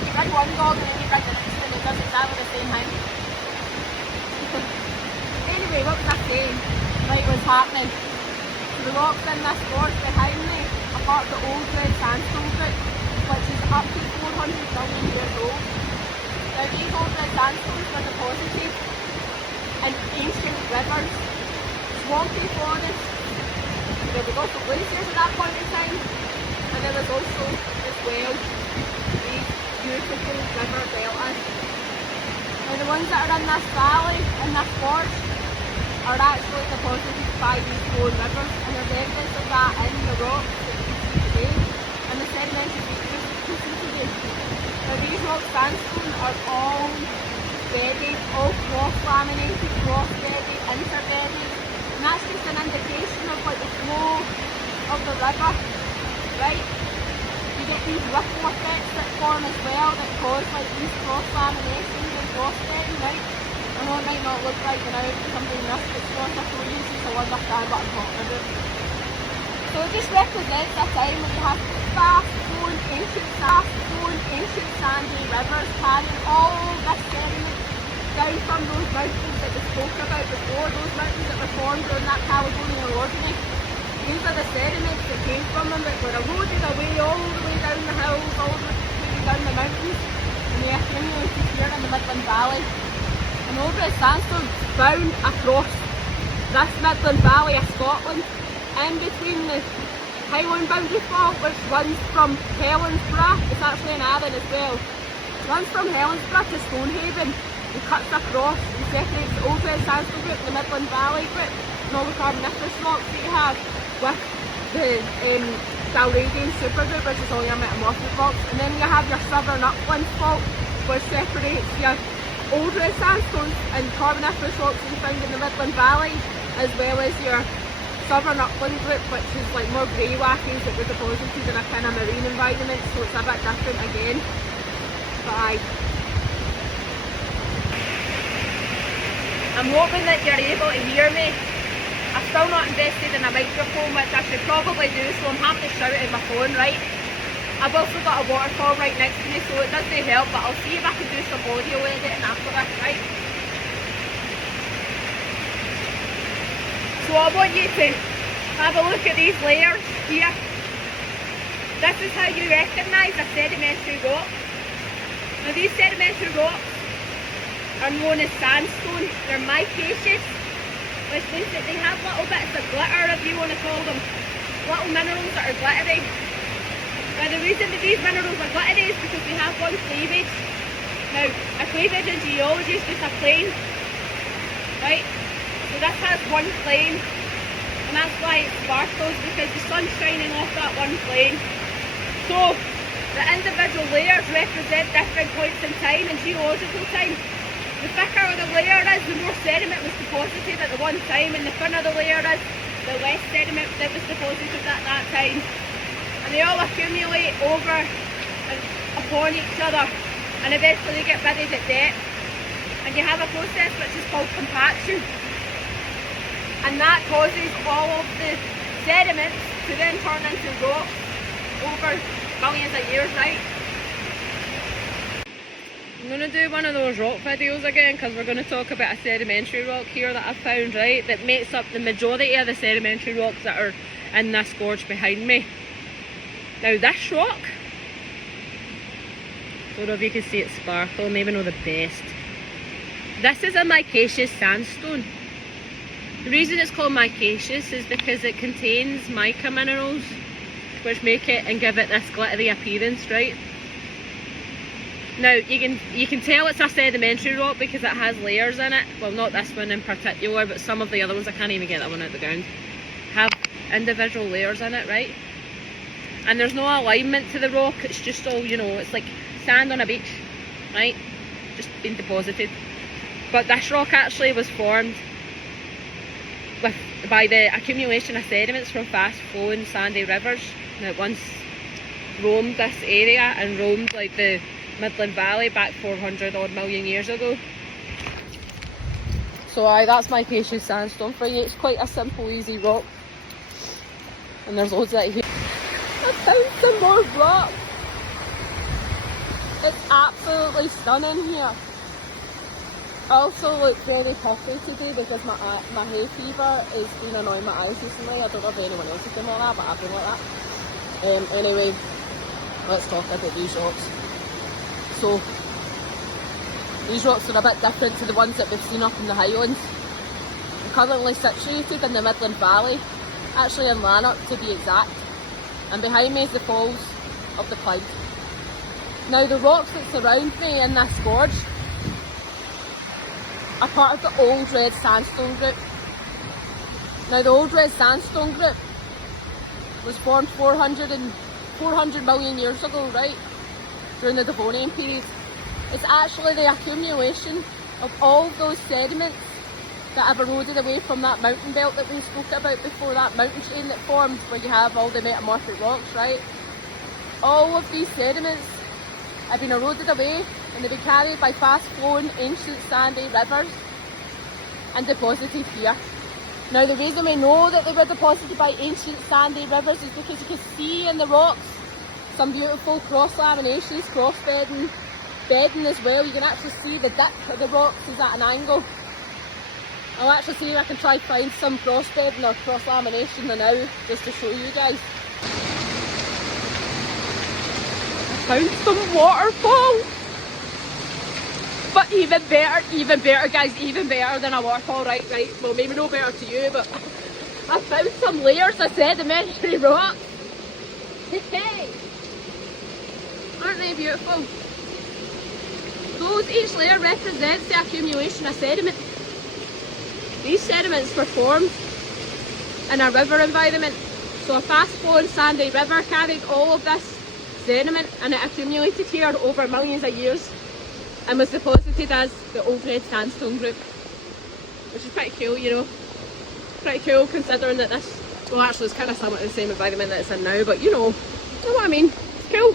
God, you bring one dog and then you bring the next one, it does exactly the same thing. Anyway, what was I saying? Like what's happening? So the rocks in this gorge behind me are part of the old red sandstone group, which is up to 400 million years old. Now these old red sandstones were deposited in ancient rivers, swampy forests. There was also glaciers at that point in time, and there was also, as well, these beautiful river deltas. Now the ones that are in this valley, in this gorge, are actually deposited by these four rivers, and there's evidence of that in the rocks that you can see today, and the sedimentary features that you can see today. Now these rock sandstones are all bedded, all cross-laminated, cross-bedded, interbedded, and that's just an indication of like the flow of the river, right? You get these ripple effects that form as well that cause like these cross-laminations and cross-bedding, right? I know it might not look right now if something missed, but it's not for you to understand what I'm talking about. So it just represents a time when you have fast-flowing, ancient sandy rivers carrying all this sediment down from those mountains that we spoke about before, those mountains that were formed during that Caledonian orogeny. These are the sediments that came from them that were eroded away all the way down the hills, all the way down the mountains, and they accumulated here in the Midland Valley. And old red sandstone found across this Midland Valley of Scotland, in between the Highland boundary fault, which runs from Helensburgh, it's actually in Arran as well, runs from Helensburgh to Stonehaven, and cuts across and separates the old red sandstone group, the Midland Valley group, and all the carboniferous rocks that you have, with the Dalradian supergroup, which is all your metamorphic rocks. And then you have your southern upland fault, which separates your old red sandstones and carboniferous rocks that you find in the Midland Valley, as well as your southern upland group, which is like more grey wackies that were deposited in a kind of marine environment, so it's a bit different again. But aye. I'm hoping that you're able to hear me. I've still not invested in a microphone, which I should probably do, so I'm having to shout at my phone, right? I've also got a waterfall right next to me, so it doesn't help, but I'll see if I can do some audio editing after this, right? So I want you to have a look at these layers here. This is how you recognise a sedimentary rock. Now these sedimentary rocks are known as sandstone. They're micaceous, which means that they have little bits of glitter, if you want to call them, little minerals that are glittery. Now the reason that these minerals are glittery is because they have one cleavage. Now a cleavage in geology is just a plane, right? So this has one plane, and that's why it sparkles, because the sun's shining off that one plane. So the individual layers represent different points in time, in geological time. The thicker the layer is, the more sediment was deposited at the one time, and the thinner the layer is, the less sediment that was deposited at that time. And they all accumulate over and upon each other, and eventually they get buried at depth. And you have a process which is called compaction. And that causes all of the sediments to then turn into rock over millions of years, right? I'm going to do one of those rock videos again, because we're going to talk about a sedimentary rock here that I found, right, that makes up the majority of the sedimentary rocks that are in this gorge behind me. Now this rock, I don't know if you can see it sparkle, maybe not the best. This is a micaceous sandstone. The reason it's called micaceous is because it contains mica minerals, which make it and give it this glittery appearance, right? Now you can tell it's a sedimentary rock because it has layers in it. Well, not this one in particular, but some of the other ones, I can't even get that one out the ground, have individual layers in it, right? And there's no alignment to the rock, it's just all, you know, it's like sand on a beach, right? Just been deposited. But this rock actually was formed by the accumulation of sediments from fast flowing sandy rivers that once roamed this area and roamed like the Midland Valley back 400 odd million years ago. So that's micaceous sandstone for you. It's quite a simple, easy rock, and there's loads of it here. I found some more rock. It's absolutely stunning here. I also look very puffy today because my hay fever has been annoying my eyes recently. I don't know if anyone else has been like that, but I've been like that. Anyway, let's talk about these rocks. So, these rocks are a bit different to the ones that we've seen up in the Highlands. They're currently situated in the Midland Valley, actually in Lanark to be exact, and behind me is the falls of the Clyde. Now the rocks that surround me in this gorge are part of the Old Red Sandstone Group. Now the Old Red Sandstone Group was formed 400 million years ago, right, during the Devonian period. It's actually the accumulation of all those sediments that have eroded away from that mountain belt that we spoke about before, that mountain chain that forms where you have all the metamorphic rocks, right? All of these sediments have been eroded away and they've been carried by fast flowing ancient sandy rivers and deposited here. Now the reason we know that they were deposited by ancient sandy rivers is because you can see in the rocks some beautiful cross laminations, cross bedding as well. You can actually see the dip of the rocks is at an angle. I'll actually see if I can try to find some cross bedding or cross lamination now just to show you guys. I found some waterfall! But even better guys, even better than a waterfall, right, well maybe no better to you, but I found some layers of sedimentary rock. Hey! Aren't they beautiful? Each layer represents the accumulation of sediment. These sediments were formed in a river environment. So a fast flowing sandy river carried all of this sediment and it accumulated here over millions of years and was deposited as the Old Red Sandstone Group. Which is pretty cool, you know. Pretty cool considering that this, well actually it's kind of somewhat the same environment that it's in now, but you know what I mean. It's cool.